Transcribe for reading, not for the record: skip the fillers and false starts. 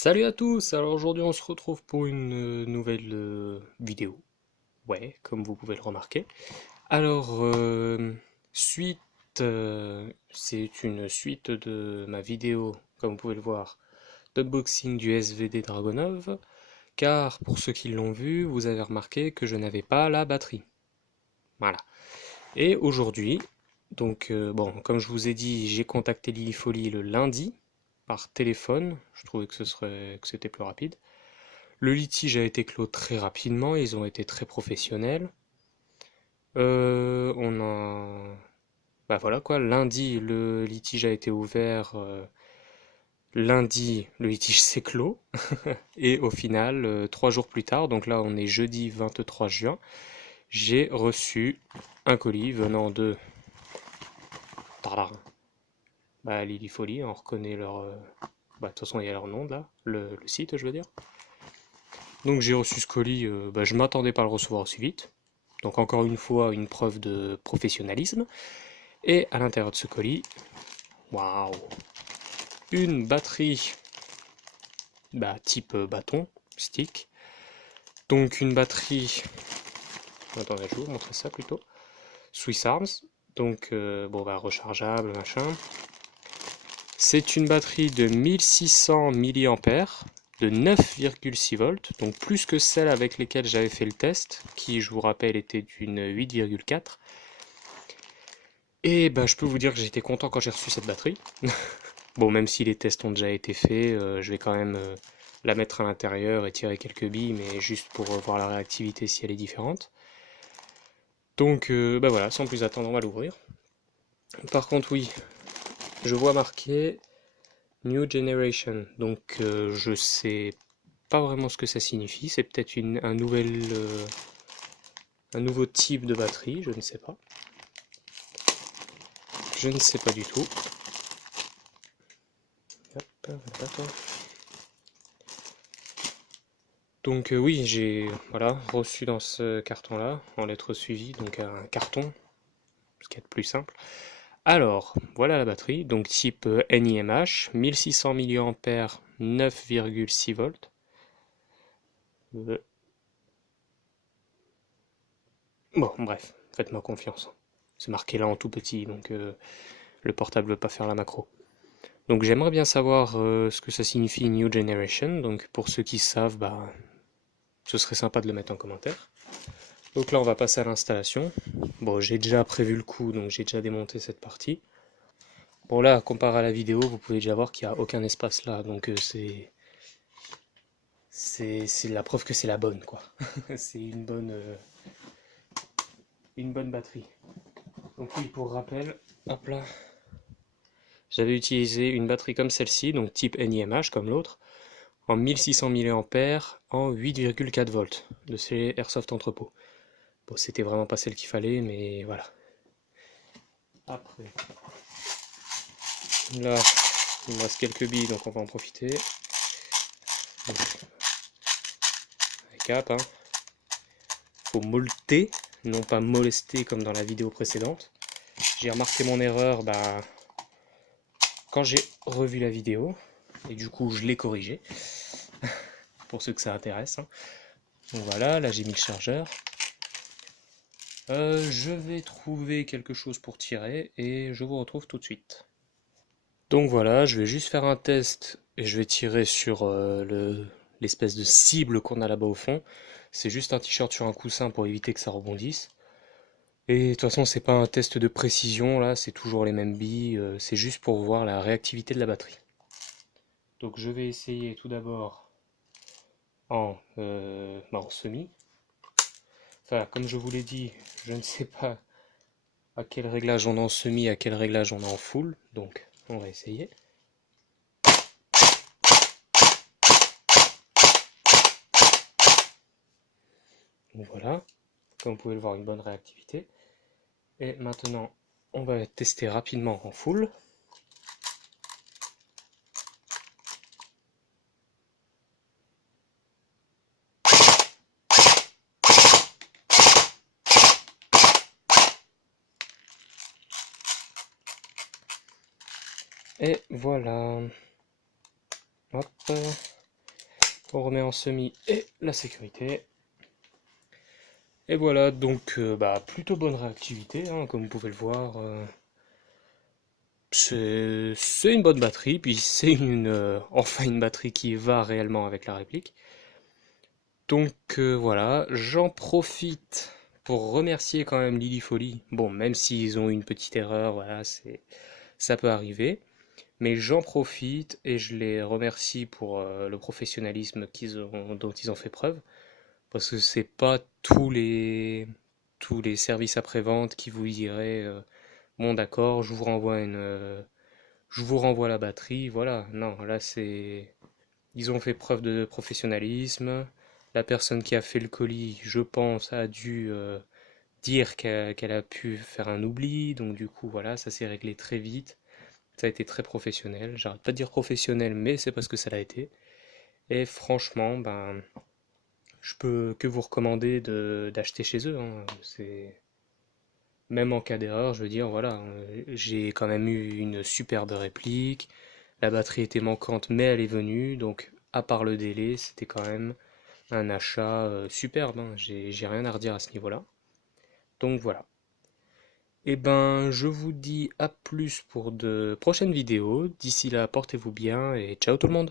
Salut à tous! Alors aujourd'hui on se retrouve pour une nouvelle vidéo. Ouais, comme vous pouvez le remarquer. Alors, suite, c'est une suite de ma vidéo, comme vous pouvez le voir, d'unboxing du SVD Dragonov. Car pour ceux qui l'ont vu, vous avez remarqué que je n'avais pas la batterie. Voilà. Et aujourd'hui, donc bon, comme je vous ai dit, j'ai contacté Lilifolie le lundi par téléphone. Je trouvais que c'était plus rapide. Le litige a été clos très rapidement, ils ont été très professionnels. On a... Bah voilà quoi, lundi le litige a été ouvert, lundi le litige s'est clos, et au final, 3 jours plus tard, donc là on est jeudi 23 juin, j'ai reçu un colis venant de... Tardar. Bah Lily Folly, on reconnaît leur... Bah de toute façon il y a leur nom là, le site je veux dire. Donc j'ai reçu ce colis, bah, je m'attendais pas à le recevoir aussi vite. Donc encore une fois, une preuve de professionnalisme. Et à l'intérieur de ce colis, waouh, une batterie bah, type bâton, stick. Donc une batterie, attendez, je vais vous montrer ça plutôt. Swiss Arms, donc bon bah rechargeable, machin. C'est une batterie de 1600 mAh de 9,6 volts, donc plus que celle avec lesquelles j'avais fait le test, qui je vous rappelle était d'une 8,4. Et bah, je peux vous dire que j'étais content quand j'ai reçu cette batterie. Bon, même si les tests ont déjà été faits, je vais quand même la mettre à l'intérieur et tirer quelques billes, mais juste pour voir la réactivité si elle est différente. Donc, bah voilà, sans plus attendre, on va l'ouvrir. Par contre, oui, je vois marqué New Generation, donc je sais pas vraiment ce que ça signifie. C'est peut-être un nouveau type de batterie, je ne sais pas. Je ne sais pas du tout. Hop. Donc oui, j'ai voilà, reçu dans ce carton-là, en lettres suivies, donc un carton, ce qui est le plus simple. Alors, voilà la batterie, donc type NiMH, 1600 mAh, 9,6 volts. Bon, bref, faites-moi confiance. C'est marqué là en tout petit, donc le portable ne veut pas faire la macro. Donc j'aimerais bien savoir ce que ça signifie New Generation, donc pour ceux qui savent, bah, ce serait sympa de le mettre en commentaire. Donc là, on va passer à l'installation. Bon, j'ai déjà prévu le coup, donc j'ai déjà démonté cette partie. Bon là, comparé à la vidéo, vous pouvez déjà voir qu'il n'y a aucun espace là, donc c'est la preuve que c'est la bonne, quoi. C'est une bonne batterie. Donc oui, pour rappel, hop là, j'avais utilisé une batterie comme celle-ci, donc type NiMH comme l'autre, en 1600 mAh en 8,4 volts de chez Airsoft Entrepôt. Bon, c'était vraiment pas celle qu'il fallait, mais voilà. Après, là, il me reste quelques billes, donc on va en profiter. Cap, hein. Faut molleter, non pas molester comme dans la vidéo précédente. J'ai remarqué mon erreur bah, quand j'ai revu la vidéo, et du coup je l'ai corrigé, pour ceux que ça intéresse. Hein. Donc voilà, là j'ai mis le chargeur. Je vais trouver quelque chose pour tirer, et je vous retrouve tout de suite. Donc voilà, je vais juste faire un test, et je vais tirer sur l'espèce de cible qu'on a là-bas au fond. C'est juste un t-shirt sur un coussin pour éviter que ça rebondisse. Et de toute façon, c'est pas un test de précision, là, c'est toujours les mêmes billes, c'est juste pour voir la réactivité de la batterie. Donc je vais essayer tout d'abord en semi. Enfin, comme je vous l'ai dit, je ne sais pas à quel réglage on est en semi, à quel réglage on est en full, donc on va essayer. Donc voilà, comme vous pouvez le voir, une bonne réactivité. Et maintenant, on va tester rapidement en full. Et voilà. Hop. On remet en semi et la sécurité. Et voilà, donc bah, plutôt bonne réactivité, hein, comme vous pouvez le voir. C'est une bonne batterie, puis c'est enfin une batterie qui va réellement avec la réplique. Donc voilà, j'en profite pour remercier quand même Lily Folly. Bon, même s'ils ont eu une petite erreur, voilà, ça peut arriver. Mais j'en profite et je les remercie pour le professionnalisme dont ils ont fait preuve. Parce que c'est pas tous les services après-vente qui vous diraient bon d'accord, je vous renvoie la batterie, voilà. Non, là c'est ils ont fait preuve de professionnalisme. La personne qui a fait le colis, je pense, a dû dire qu'elle a pu faire un oubli, donc du coup voilà, ça s'est réglé très vite. Ça a été très professionnel. J'arrête pas de dire professionnel, mais c'est parce que ça l'a été. Et franchement, ben, je peux que vous recommander d'acheter chez eux, hein. C'est même en cas d'erreur, je veux dire, voilà, j'ai quand même eu une superbe réplique. La batterie était manquante, mais elle est venue. Donc, à part le délai, c'était quand même un achat superbe, hein. J'ai rien à redire à ce niveau-là. Donc voilà. Et ben, je vous dis à plus pour de prochaines vidéos. D'ici là, portez-vous bien et ciao tout le monde.